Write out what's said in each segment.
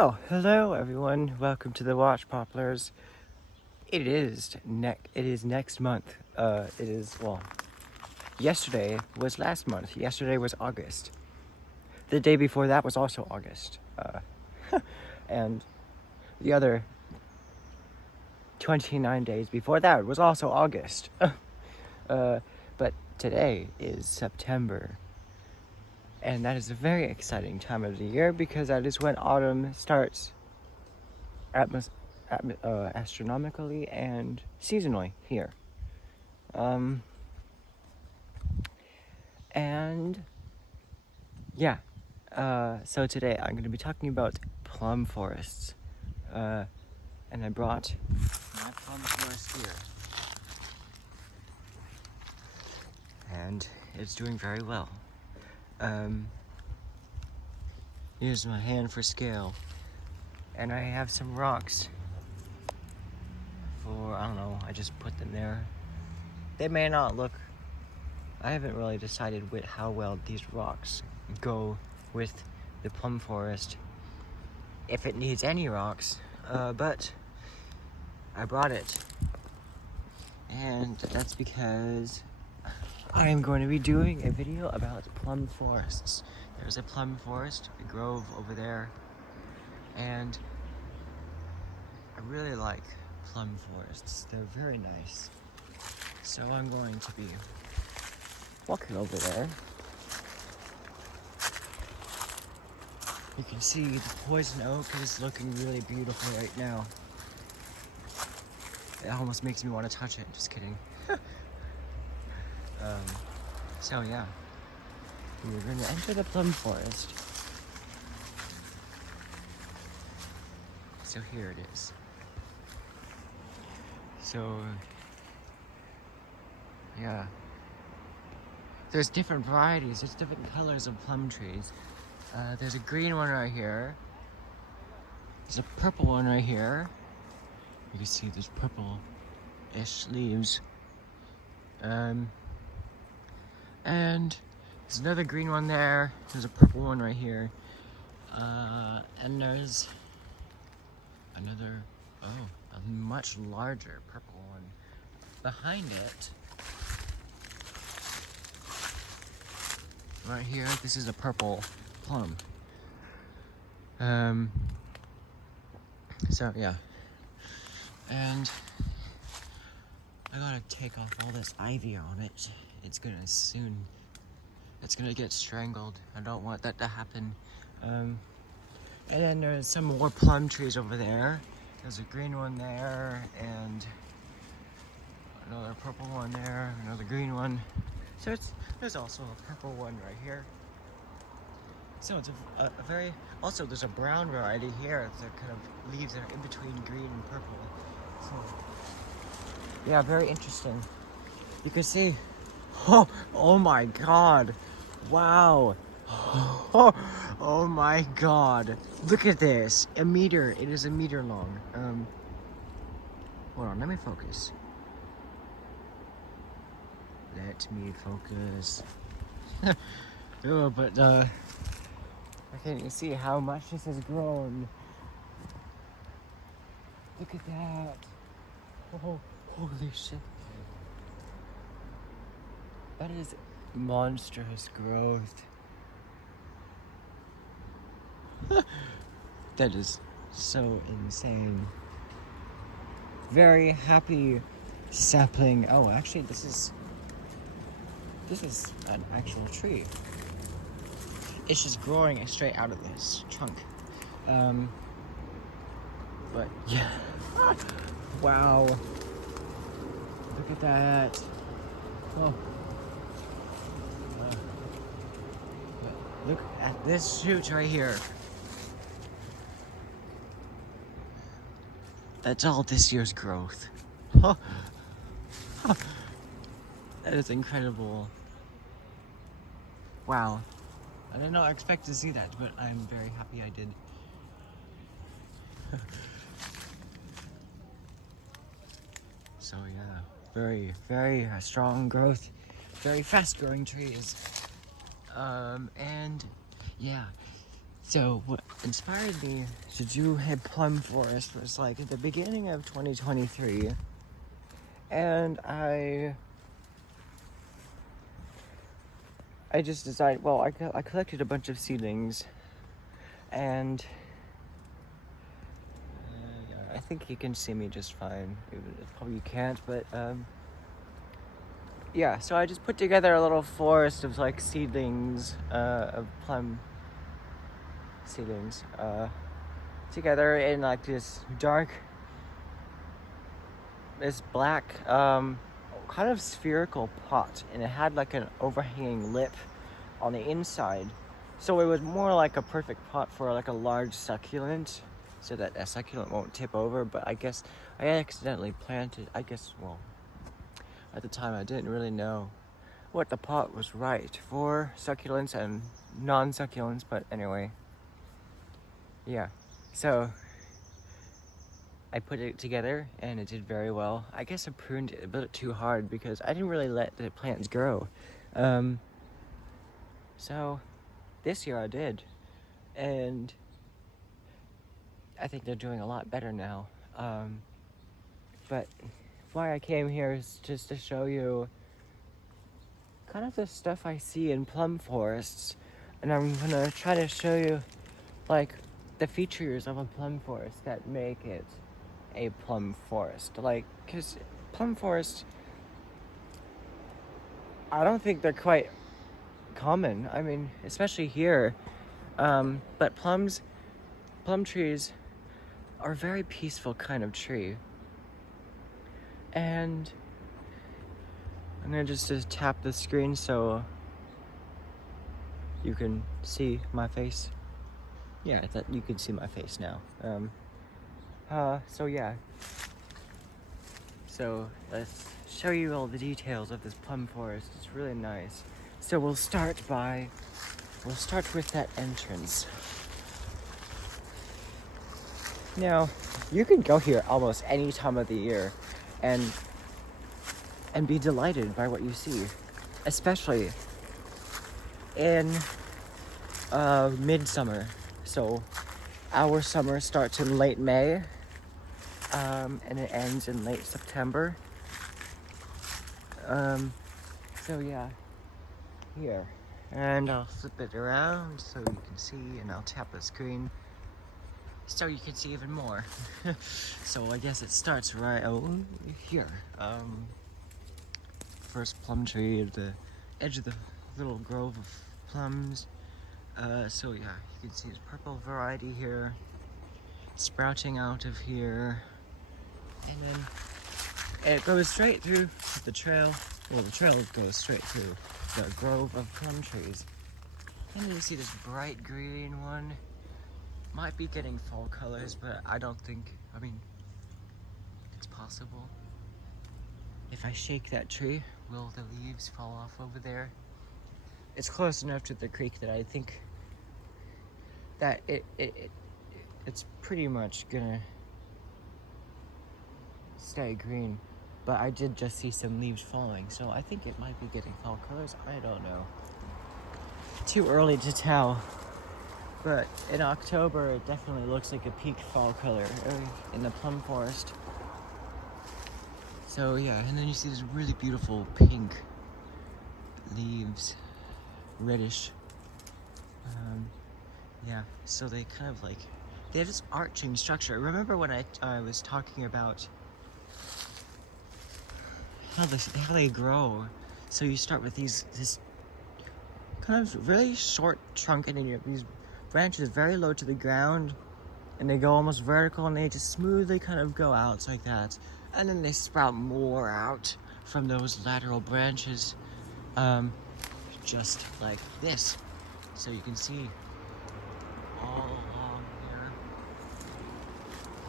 Well, hello everyone. Welcome to the Watch Poplars. It is next month. Yesterday was last month. Yesterday was August. The day before that was also August. And the other 29 days before that was also August. But today is September. And that is a very exciting time of the year because that is when autumn starts astronomically and seasonally here. So today I'm going to be talking about plum forests. And I brought my plum forest here. And it's doing very well. Here's my hand for scale. And I have some rocks I just put them there. They may not look, I haven't really decided with how well these rocks go with the plum forest, if it needs any rocks, but I brought it. And that's because I am going to be doing a video about plum forests. There's a plum forest, a grove over there, and I really like plum forests. They're very nice. So I'm going to be walking over there. You can see the poison oak is looking really beautiful right now. It almost makes me want to touch it. Just kidding. So yeah, we're going to enter the plum forest. So here it is. So yeah, there's different varieties, there's different colors of plum trees. There's a green one right here. There's a purple one right here. You can see there's purple-ish leaves. And there's another green one there. There's a purple one right here. And there's another, a much larger purple one behind it. Right here, this is a purple plum. So yeah. And I gotta take off all this ivy on it. It's gonna get strangled. I don't want that to happen. And then there's some more plum trees over there. There's a green one there, and another purple one there, another green one. So there's also a purple one right here. So it's a very, also there's a brown variety here that kind of leaves that are in between green and purple. So yeah, very interesting. You can see, oh my god, wow. Oh my god, look at this, a meter, it is a meter long. Hold on, let me focus. Let me focus. Oh, but I can't see how much this has grown. Look at that. Oh, holy shit. That is monstrous growth. That is so insane. Very happy sapling. Oh, actually, this is an actual tree. It's just growing straight out of this trunk. But yeah. Wow. Look at that. Oh. Look at this shoot right here. That's all this year's growth. That is incredible. Wow. I did not expect to see that, but I'm very happy I did. So yeah, very, very strong growth, very fast growing trees. And yeah, So what inspired me to do a plum forest was like at the beginning of 2023, and I just decided, well, I collected a bunch of seedlings, and I think you can see me just fine. Probably you can't, but yeah, so I just put together a little forest of like seedlings, of plum seedlings, together in like this black, kind of spherical pot, and it had like an overhanging lip on the inside. So it was more like a perfect pot for like a large succulent, so that a succulent won't tip over. But I guess I accidentally planted, well, at the time I didn't really know what the pot was right for succulents and non-succulents, but anyway. Yeah, so I put it together and it did very well. I guess I pruned it a bit too hard because I didn't really let the plants grow. So this year I did, and I think they're doing a lot better now. But why I came here is just to show you kind of the stuff I see in plum forests, and I'm gonna try to show you like the features of a plum forest that make it a plum forest. Like, because plum forests, I don't think they're quite common. I mean, especially here. But plum trees are a very peaceful kind of tree. And I'm gonna just tap the screen so you can see my face. Yeah, that you can see my face now. So yeah. So let's show you all the details of this plum forest. It's really nice. So we'll start with that entrance. Now, you can go here almost any time of the year and be delighted by what you see, especially in midsummer. So our summer starts in late May, and it ends in late September. So yeah, here. And I'll flip it around so you can see, and I'll tap the screen so you can see even more. So I guess it starts right over here. First plum tree at the edge of the little grove of plums. So yeah, you can see this purple variety here, sprouting out of here, and then it goes straight through the trail. Well, the trail goes straight through the grove of plum trees. And then you see this bright green one. Might be getting fall colors, but I don't think, it's possible. If I shake that tree, will the leaves fall off over there? It's close enough to the creek that I think that it's pretty much gonna stay green. But I did just see some leaves falling, so I think it might be getting fall colors. I don't know. Too early to tell. But in October, it definitely looks like a peak fall color in the plum forest. So yeah, and then you see this really beautiful pink leaves, reddish. Yeah, so they kind of they have this arching structure. Remember when I was talking about how they grow? So you start with this kind of really short trunk, and then you have these branches very low to the ground, and they go almost vertical, and they just smoothly kind of go out like that, and then they sprout more out from those lateral branches, just like this. So you can see all along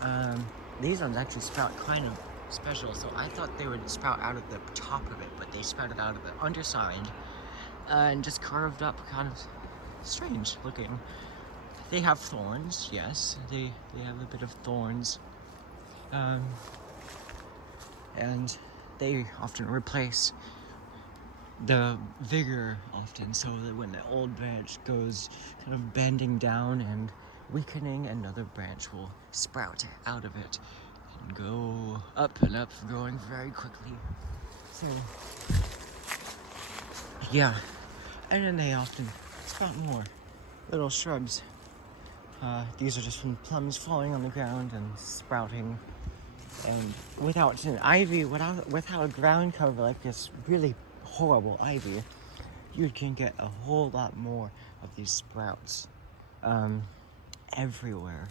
here. These ones actually sprout kind of special, so I thought they would sprout out of the top of it, but they sprouted out of the underside, and just curved up, kind of strange looking. They have thorns, yes. They have a bit of thorns. And they often replace the vigor often, so that when the old branch goes kind of bending down and weakening, another branch will sprout out of it and go up and up, growing very quickly. So yeah, and then they often sprout more little shrubs. These are just from plums falling on the ground and sprouting. And without an ivy, without a ground cover like this really horrible ivy, you can get a whole lot more of these sprouts everywhere.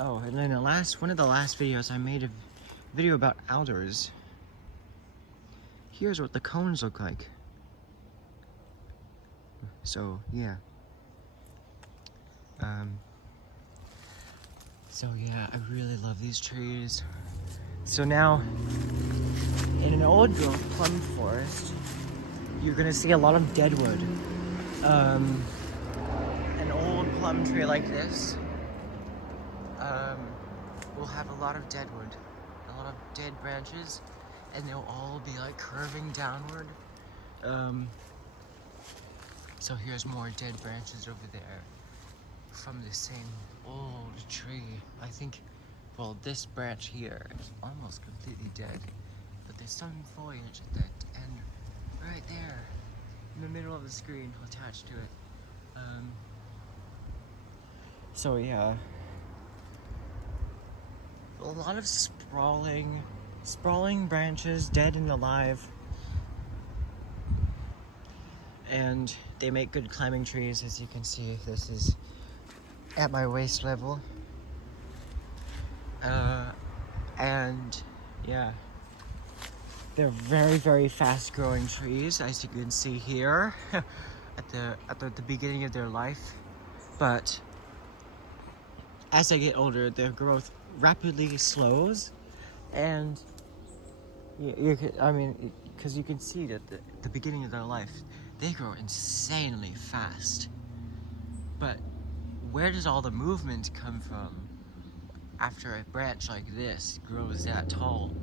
Oh, and then one of the last videos, I made a video about alders. Here's what the cones look like. So yeah. So yeah, I really love these trees. So now, in an old growth plum forest, you're gonna see a lot of deadwood. An old plum tree like this will have a lot of deadwood, a lot of dead branches, and they'll all be like curving downward. So here's more dead branches over there from the same old tree. I think, well, this branch here is almost completely dead, but there's some foliage at that end right there in the middle of the screen attached to it. So yeah, a lot of sprawling branches, dead and alive, and they make good climbing trees. As you can see, this is at my waist level, and yeah, they're very fast growing trees, as you can see here at the beginning of their life. But as they get older, their growth rapidly slows, and because you can see that at the beginning of their life, they grow insanely fast. But where does all the movement come from after a branch like this grows that tall?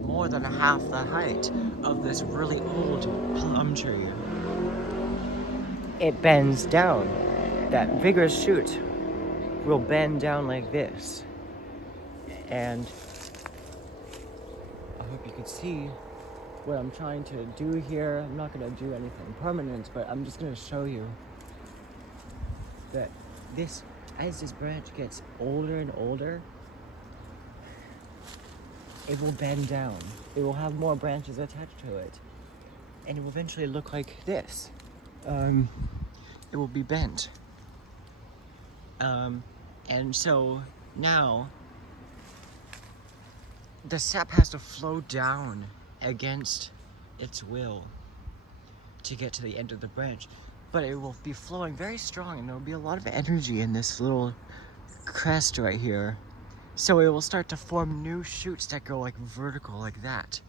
More than half the height of this really old plum tree. It bends down. That vigorous shoot will bend down like this. And I hope you can see what I'm trying to do here. I'm not going to do anything permanent, but I'm just going to show you that as this branch gets older and older, it will bend down. It will have more branches attached to it, and it will eventually look like this. It will be bent. And so now the sap has to flow down against its will to get to the end of the branch, but it will be flowing very strong, and there will be a lot of energy in this little crest right here. So it will start to form new shoots that go like vertical like that,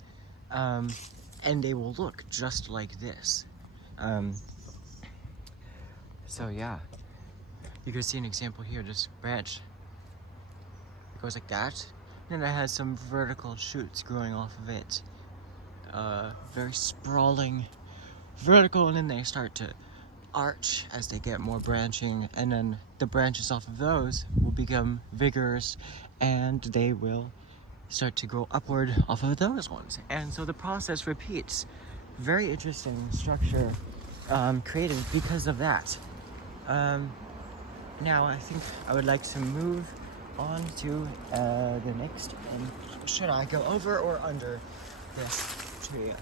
and they will look just like this. So yeah, you can see an example here. This branch, it goes like that, and it has some vertical shoots growing off of it. Very sprawling, vertical, and then they start to arch as they get more branching, and then the branches off of those will become vigorous, and they will start to grow upward off of those ones. And so the process repeats. Very interesting structure created because of that. Now I think I would like to move on to the next. And should I go over or under this tree?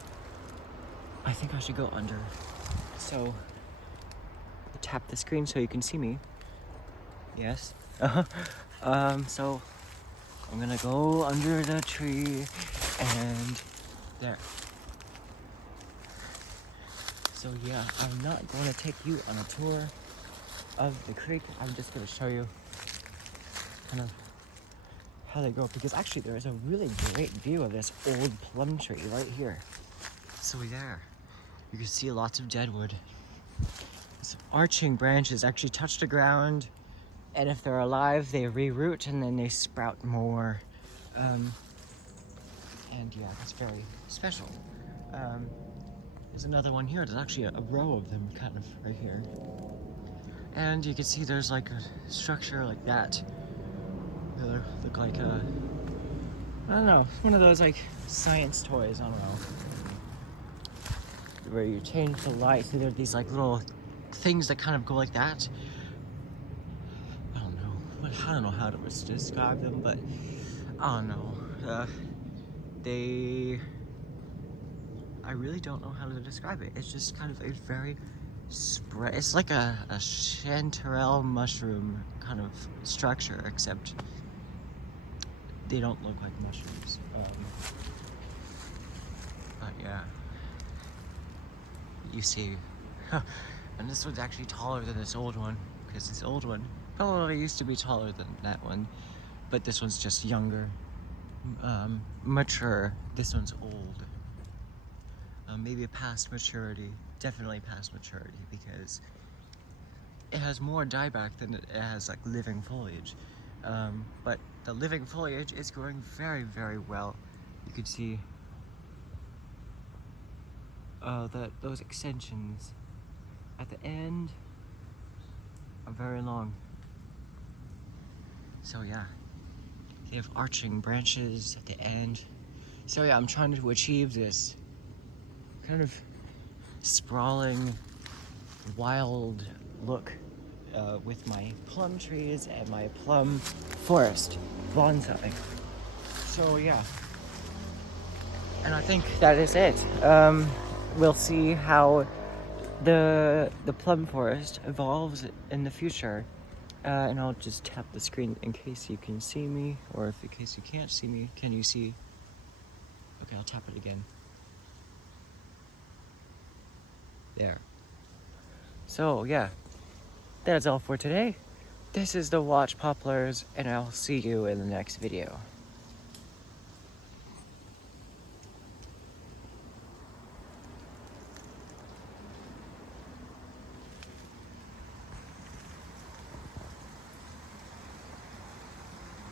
I think I should go under. So tap the screen so you can see me. Yes. So I'm gonna go under the tree, and there. So yeah, I'm not going to take you on a tour of the creek. I'm just going to show you kind of how they grow, because actually there is a really great view of this old plum tree right here. So there, you can see lots of deadwood. Some arching branches actually touch the ground, and if they're alive, they reroot and then they sprout more. And And yeah, that's very special. There's another one here. There's actually a row of them kind of right here. And you can see there's like a structure like that. They look like a, I don't know, one of those like science toys, I don't know. Where you change the light, so there are these like little things that kind of go like that. I don't know how to describe them, but I don't know. I really don't know how to describe it. It's just kind of a very spread. It's like a chanterelle mushroom kind of structure, except they don't look like mushrooms. But yeah, you see, and this one's actually taller than this old one, because this old one probably used to be taller than that one, but this one's just younger, mature. This one's old. Maybe past maturity, definitely past maturity, because it has more dieback than it has like living foliage. But the living foliage is growing very, very well. You can see those extensions at the end are very long. So yeah, they have arching branches at the end. So yeah, I'm trying to achieve this kind of sprawling, wild look with my plum trees and my plum forest bonsai. So yeah, and I think that is it. We'll see how the plum forest evolves in the future, and I'll just tap the screen in case you can see me, or if in case you can't see me. Can you see? Okay, I'll tap it again. There. So yeah, that's all for today. This is the Watch Poplars, and I'll see you in the next video.